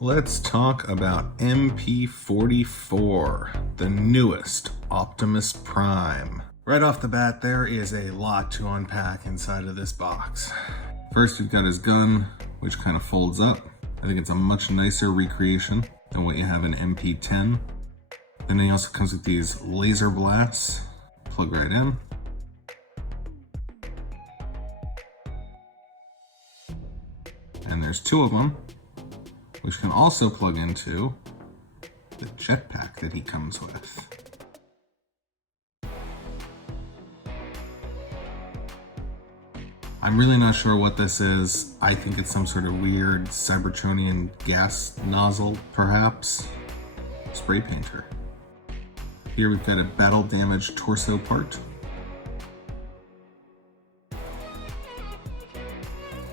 Let's talk about MP-44, the newest Optimus Prime. Right off the bat, there is a lot to unpack inside of this box. First, we've got his gun, which kind of folds up. I think it's a much nicer recreation than what you have in MP-10. Then he also comes with these laser blasts. Plug right in. And there's two of them, which can also plug into the jetpack that he comes with. I'm really not sure what this is. I think it's some sort of weird Cybertronian gas nozzle, perhaps. Spray painter. Here we've got a battle damaged torso part.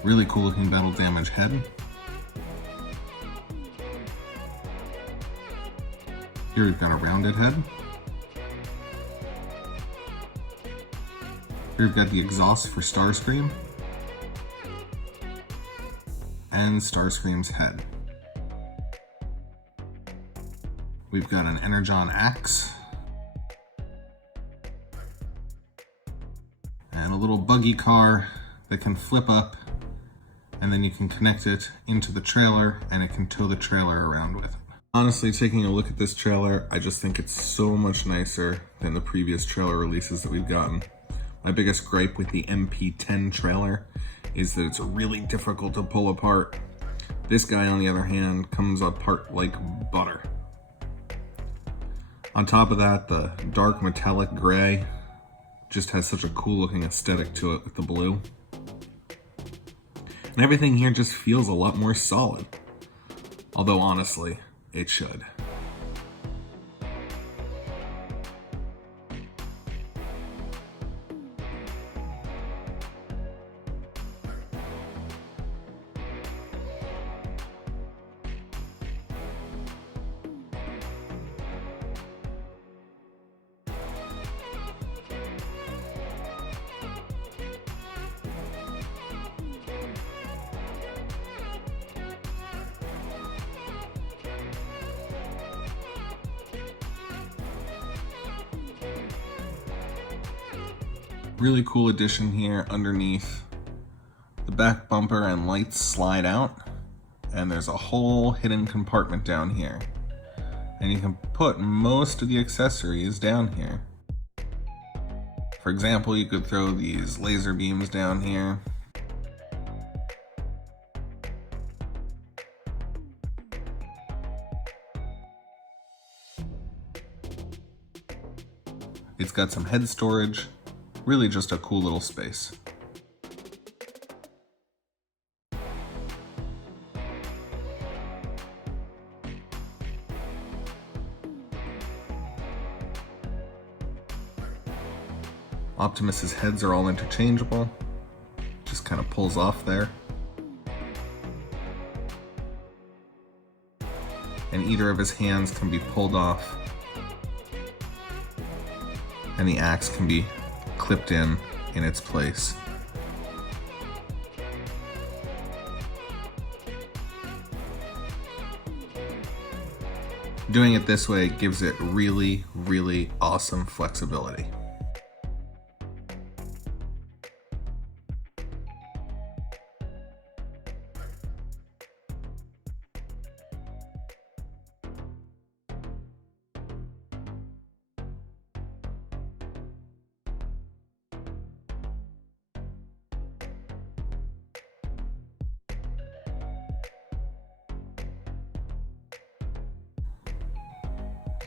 Really cool looking battle damage head. Here we've got a rounded head. Here we've got the exhaust for Starscream. And Starscream's head. We've got an Energon axe. And a little buggy car that can flip up, and then you can connect it into the trailer and it can tow the trailer around with it. Honestly, taking a look at this trailer, I just think it's so much nicer than the previous trailer releases that we've gotten. My biggest gripe with the MP-10 trailer is that it's really difficult to pull apart. This guy, on the other hand, comes apart like butter. On top of that, the dark metallic gray just has such a cool looking aesthetic to it with the blue. And everything here just feels a lot more solid. Although honestly, it should. Really cool addition here underneath. The back bumper and lights slide out, and there's a whole hidden compartment down here. And you can put most of the accessories down here. For example, you could throw these laser beams down here. It's got some head storage. Really just a cool little space. Optimus's heads are all interchangeable. Just kind of pulls off there. And either of his hands can be pulled off. And the axe can be clipped in its place. Doing it this way gives it really, really awesome flexibility.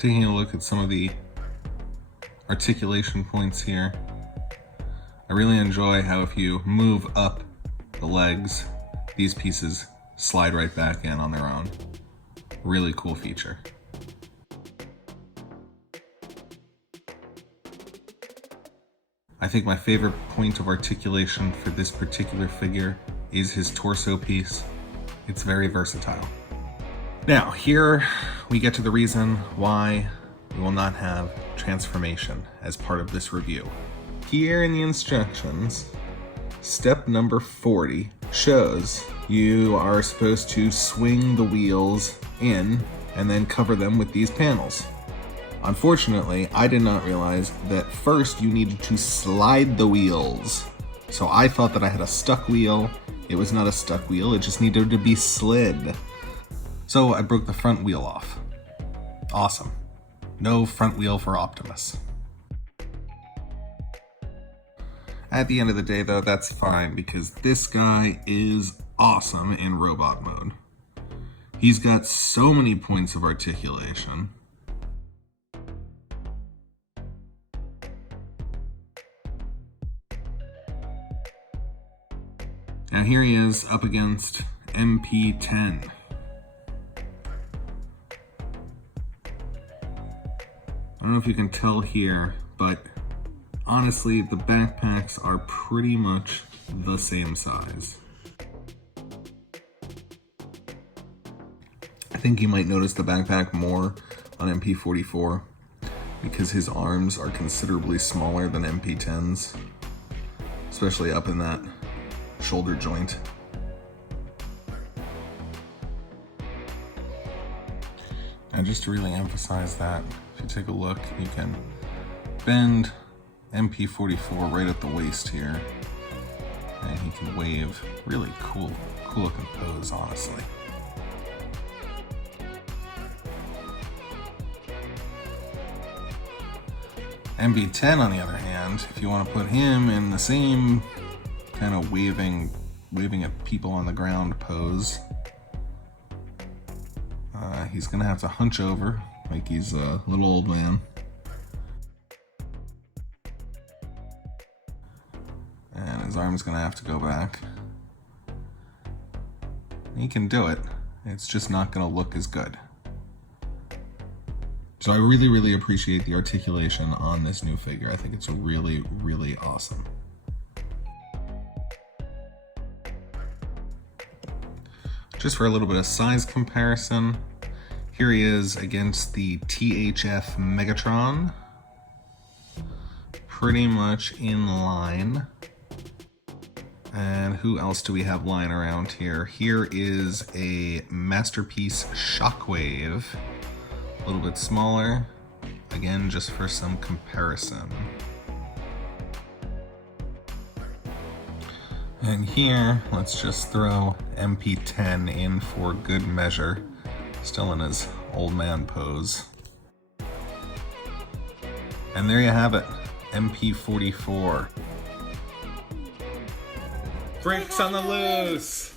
Taking a look at some of the articulation points here, I really enjoy how if you move up the legs, these pieces slide right back in on their own. Really cool feature. I think my favorite point of articulation for this particular figure is his torso piece. It's very versatile. Now, here we get to the reason why we will not have transformation as part of this review. Here in the instructions, step number 40 shows you are supposed to swing the wheels in and then cover them with these panels. Unfortunately, I did not realize that first you needed to slide the wheels. So I thought that I had a stuck wheel. It was not a stuck wheel, it just needed to be slid. So I broke the front wheel off. Awesome. No front wheel for Optimus. At the end of the day though, that's fine because this guy is awesome in robot mode. He's got so many points of articulation. Now here he is up against MP-10. I don't know if you can tell here, but honestly, the backpacks are pretty much the same size. I think you might notice the backpack more on MP-44 because his arms are considerably smaller than MP-10's, especially up in that shoulder joint. And just to really emphasize that, if you take a look, you can bend MP-44 right at the waist here, and he can wave. Really cool looking pose, honestly. MP-10, on the other hand, if you want to put him in the same kind of waving at people on the ground pose, he's gonna have to hunch over like he's a little old man. And his arm's gonna have to go back. He can do it, it's just not gonna look as good. So I really appreciate the articulation on this new figure. I think it's really awesome. Just for a little bit of size comparison, here he is against the THF Megatron. Pretty much in line. And who else do we have lying around here? Here is a Masterpiece Shockwave. A little bit smaller. Again, just for some comparison. And here, let's just throw MP-10 in for good measure. Still in his old man pose. And there you have it, MP-44. Brakes on the loose!